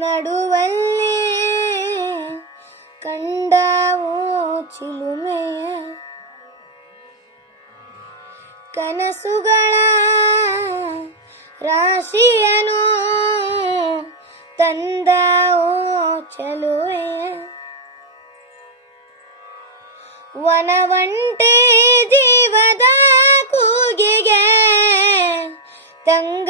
ನಡುವಲ್ಲಿ ಕಂಡವು ಚಿಲುಮೆಯ ಕನಸುಗಳ ರಾಶಿಯನು ತಂದವು ಚಲುವೆಯ ವನವಂಟೆ ಜೀವದ ಕೂಗಿಗೆ ತಂಗಾಳಿ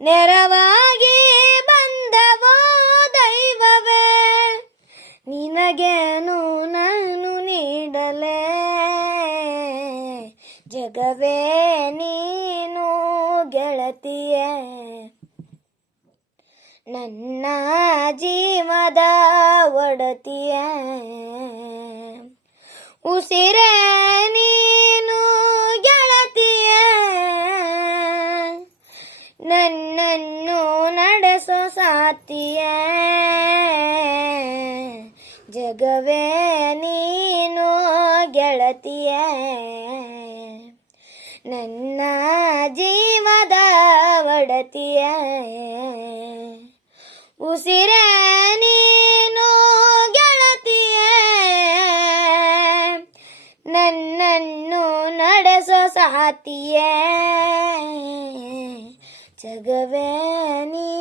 ನೆರವಾಗಿ ಬಂದವೋ ದೈವವೇ ನಿನಗೇನು ನಾನು ನೀಡಲೇ? ಜಗವೇ ನೀನು ಗೆಳತಿಯೇ ನನ್ನ ಜೀವದ ಒಡತಿಯೇ. ಉಸಿರೇ ನೀನು ಗೆಳತಿಯೇ ನನ್ನನ್ನು ಸಾತಿಯೇ ಜಗವೇ ನೀನು ಗೆಳತಿಯೇ. ನನ್ನ ಜೀವದ ಒಡತಿಯೇ. ಉಸಿರೇ ನೀನು ಗೆಳತಿಯೇ. ನನ್ನನ್ನು ನಡೆಸೋ ಸಾತಿಯೇ ಜಗವೇ ನೀನು